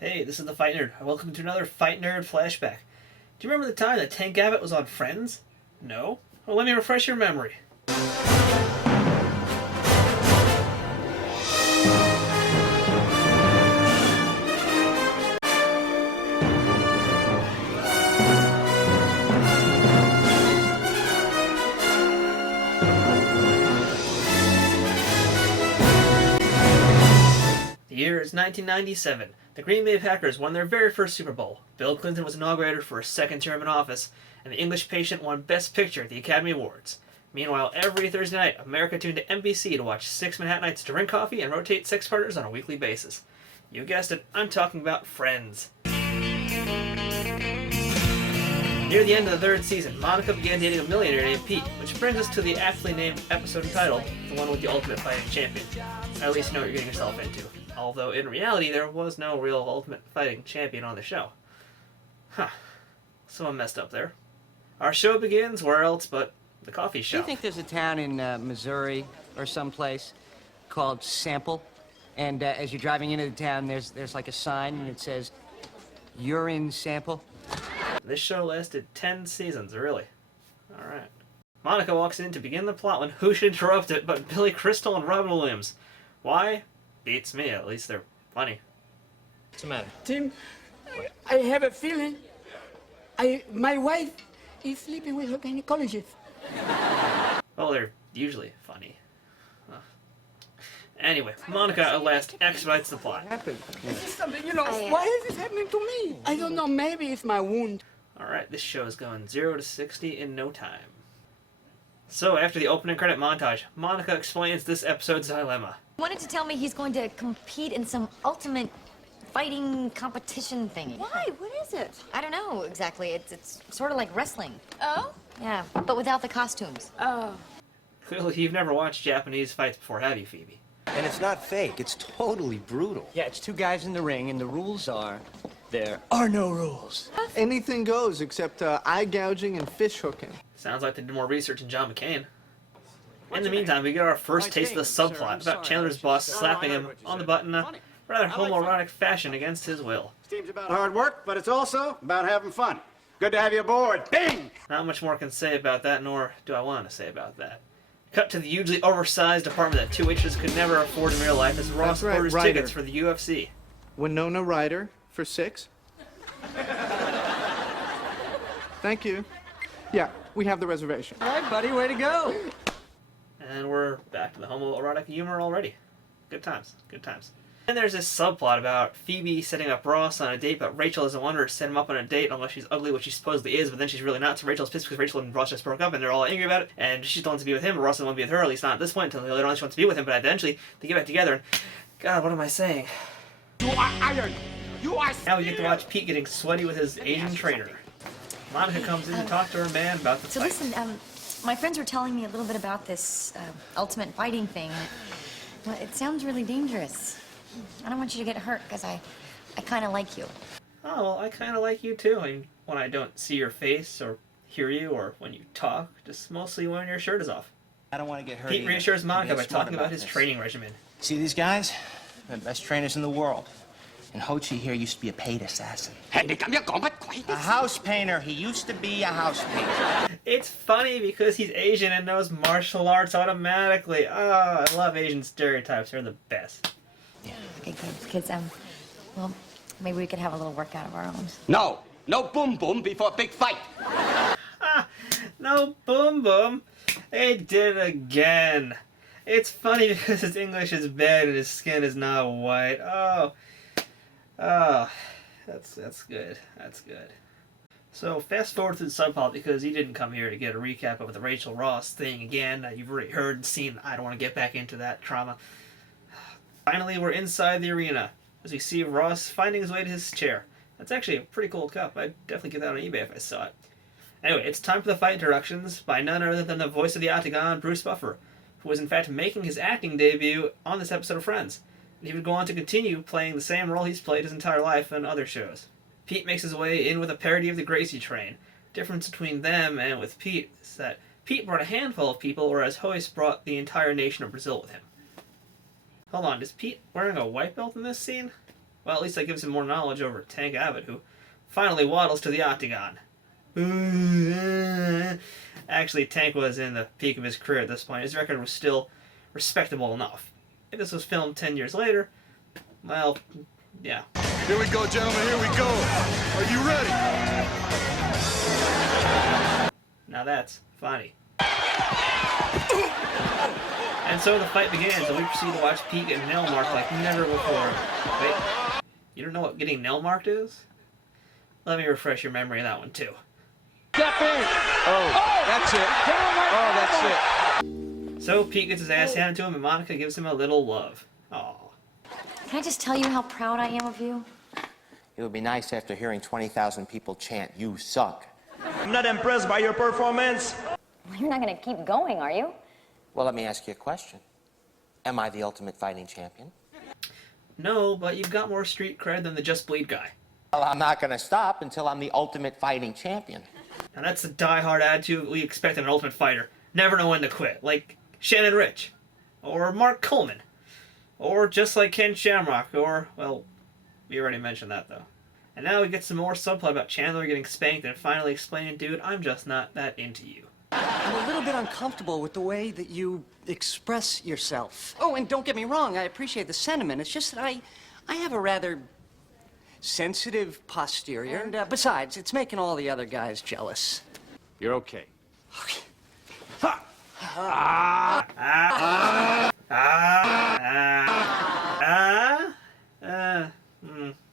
Hey, this is the Fight Nerd. Welcome to another Fight Nerd Flashback. Do you remember the time that Tank Abbott was on Friends? No? Well, let me refresh your memory. The year is 1997. The Green Bay Packers won their very first Super Bowl. Bill Clinton was inaugurated for a second term in office, and The English Patient won Best Picture at the Academy Awards. Meanwhile, every Thursday night, America tuned to NBC to watch 6 Manhattanites drink coffee and rotate sex partners on a weekly basis. You guessed it, I'm talking about Friends. Near the end of the third season, Monica began dating a millionaire named Pete, which brings us to the aptly named episode entitled, The One with the Ultimate Fighting Champion. At least you know what you're getting yourself into. Although, in reality, there was no real Ultimate Fighting Champion on the show. Huh. Someone messed up there. Our show begins where else but the coffee shop. Do you think there's a town in Missouri or someplace called Sample? And as you're driving into the town, there's like a sign and it says, "Urine Sample"? This show lasted 10 seasons, really. Alright. Monica walks in to begin the plot when who should interrupt it but Billy Crystal and Robin Williams. Why? Beats me, at least they're funny. What's the matter? Tim, I have a feeling my wife is sleeping with her gynecologist. Well, they're usually funny. Anyway, Monica at last expedites the plot. This is something, why is this happening to me? I don't know, maybe it's my wound. Alright, this show is going 0 to 60 in no time. So, after the opening credit montage, Monica explains this episode's dilemma. He wanted to tell me he's going to compete in some ultimate fighting competition thing. Why? What is it? I don't know exactly. It's sort of like wrestling. Oh? Yeah, but without the costumes. Oh. Clearly, you've never watched Japanese fights before, have you, Phoebe? And it's not fake. It's totally brutal. Yeah, it's two guys in the ring, and the rules are, there are no rules. Anything goes except eye gouging and fish hooking. Sounds like they did more research than John McCain. In the meantime, we get our first taste of the subplot about Chandler's boss slapping him on the butt in a rather homoerotic fashion against his will. Team's about hard work, but it's also about having fun. Good to have you aboard. Bing! Not much more can say about that, nor do I want to say about that. Cut to the hugely oversized apartment that two waitresses could never afford in real life as Ross That's right, orders Ryder. tickets for the UFC. Winona Ryder for 6. Thank you. Yeah, we have the reservation. All right, buddy, way to go. And we're back to the homoerotic humor already. Good times, good times. And there's this subplot about Phoebe setting up Ross on a date, but Rachel doesn't want her to set him up on a date unless she's ugly, which she supposedly is, but then she's really not, so Rachel's pissed because Rachel and Ross just broke up, and they're all angry about it, and she still wants to be with him, but Ross doesn't want to be with her, at least not at this point, until later on she wants to be with him, but eventually they get back together, and God, what am I saying? You are iron. You are Now we get to watch Pete getting sweaty with his Asian trainer. Monica comes in to talk to her man about the So fight. listen, my friends were telling me a little bit about this ultimate fighting thing. Well, it sounds really dangerous. I don't want you to get hurt because I kind of like you. Oh, well, I kind of like you too. I mean, when I don't see your face or hear you or when you talk, just mostly when your shirt is off. I don't want to get hurt. Pete either. reassures Monica Be by smart talking about his this. training regimen. See these guys? They're the best trainers in the world. And Ho Chi here used to be a paid assassin. A house painter. He used to be a house painter. It's funny because he's Asian and knows martial arts automatically. Oh, I love Asian stereotypes. They're the best. Okay, good. Kids, well, maybe we could have a little workout of our own. No. No boom boom before big fight. No boom boom. They did it again. It's funny because his English is bad and his skin is not white. Oh, that's good. That's good. So fast forward to the subplot because he didn't come here to get a recap of the Rachel Ross thing again that you've already heard and seen. I don't want to get back into that trauma. Finally, we're inside the arena as we see Ross finding his way to his chair. That's actually a pretty cool cup. I'd definitely get that on eBay if I saw it. Anyway, it's time for the fight introductions by none other than the voice of the Octagon, Bruce Buffer, who was in fact making his acting debut on this episode of Friends. And he would go on to continue playing the same role he's played his entire life on other shows. Pete makes his way in with a parody of the Gracie Train. The difference between them and with Pete is that Pete brought a handful of people, whereas Hoist brought the entire nation of Brazil with him. Hold on, is Pete wearing a white belt in this scene? Well, at least that gives him more knowledge over Tank Abbott, who finally waddles to the octagon. Actually, Tank was in the peak of his career at this point. His record was still respectable enough. If this was filmed 10 years later, well, yeah. Here we go, gentlemen, here we go. Are you ready? Now that's funny. And so the fight begins, and we proceed to watch Pete get nail marked like never before. Wait, you don't know what getting nail marked is? Let me refresh your memory of that one too. Step in. Oh, that's it. Oh, that's it. So Pete gets his ass handed to him, and Monica gives him a little love. Aww. Can I just tell you how proud I am of you? It would be nice after hearing 20,000 people chant, "You suck." I'm not impressed by your performance. Well, you're not going to keep going, are you? Well, let me ask you a question. Am I the ultimate fighting champion? No, but you've got more street cred than the Just Bleed guy. Well, I'm not going to stop until I'm the ultimate fighting champion. Now that's the die-hard attitude we expect in an Ultimate Fighter. Never know when to quit. Like Shannon Rich. Or Mark Coleman. Or just like Ken Shamrock. Or, well, we already mentioned that though. And now we get some more subplot about Chandler getting spanked and finally explaining, dude, I'm just not that into you. I'm a little bit uncomfortable with the way that you express yourself. Oh, and don't get me wrong, I appreciate the sentiment. It's just that I have a rather sensitive posterior. And besides, it's making all the other guys jealous. You're okay.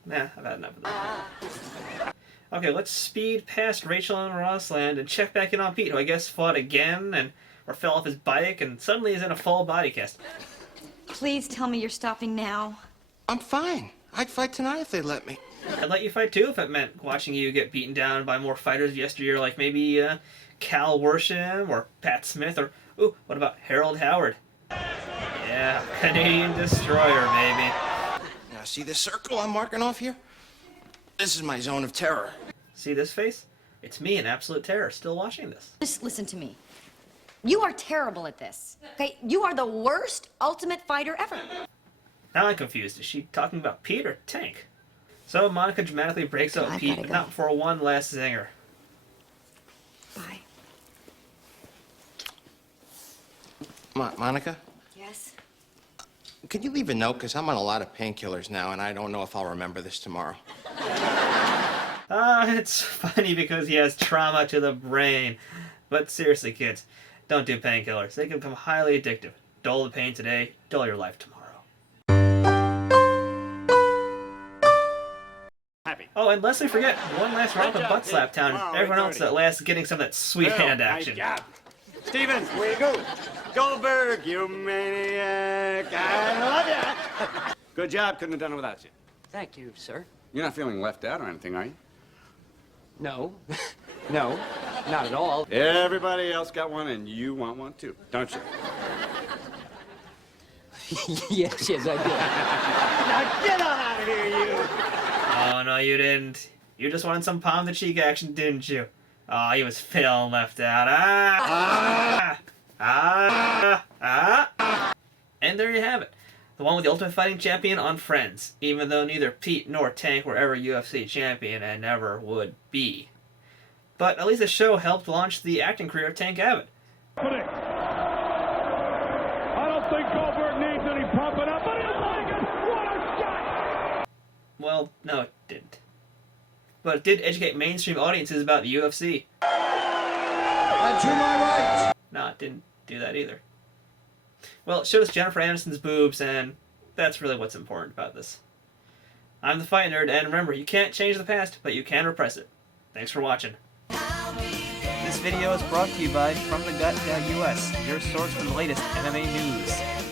Nah, I've had enough of that. Okay, let's speed past Rachel and Rossland and check back in on Pete, who I guess fought again or fell off his bike and suddenly is in a full body cast. Please tell me you're stopping now. I'm fine. I'd fight tonight if they let me. I'd let you fight too if it meant watching you get beaten down by more fighters yesteryear, like maybe Cal Worsham or Pat Smith or, ooh, what about Harold Howard? Yeah, Canadian Destroyer, maybe. Now, see this circle I'm marking off here? This is my zone of terror. See this face? It's me in absolute terror, still watching this. Just listen to me. You are terrible at this. Okay, you are the worst Ultimate Fighter ever. Now I'm confused. Is she talking about Pete or Tank? So Monica dramatically breaks up with Pete, but not before one last zinger. Bye. Monica? Yes? Could you leave a note? Because I'm on a lot of painkillers now, and I don't know if I'll remember this tomorrow. It's funny because he has trauma to the brain. But seriously, kids, don't do painkillers. They can become highly addictive. Dull the pain today, dull your life tomorrow. Happy. Oh, and lest we forget, one last round of butt slap town. Wow, Everyone else 8:30. that last getting some of that sweet hand action. Nice job. Stevens, way to go. Goldberg, you maniac. I love you. Good job. Couldn't have done it without you. Thank you, sir. You're not feeling left out or anything, are you? No. No, not at all. Everybody else got one, and you want one too, don't you? Yes, I did. Now get on out of here, you. Oh, no, you didn't. You just wanted some palm the cheek action, didn't you? Oh, he was feeling left out. And there you have it. The one with the Ultimate Fighting Champion on Friends, even though neither Pete nor Tank were ever UFC champion and never would be. But at least the show helped launch the acting career of Tank Abbott. I don't think Goldberg needs any pumping up, but he'll take it. What a shot! Well, no, it didn't. But it did educate mainstream audiences about the UFC. And to my right. No, it didn't do that either. Well, it showed us Jennifer Aniston's boobs, and that's really what's important about this. I'm the Fight Nerd, and remember, you can't change the past, but you can repress it. Thanks for watching. This video is brought to you by FromTheGut.us, your source for the latest MMA news.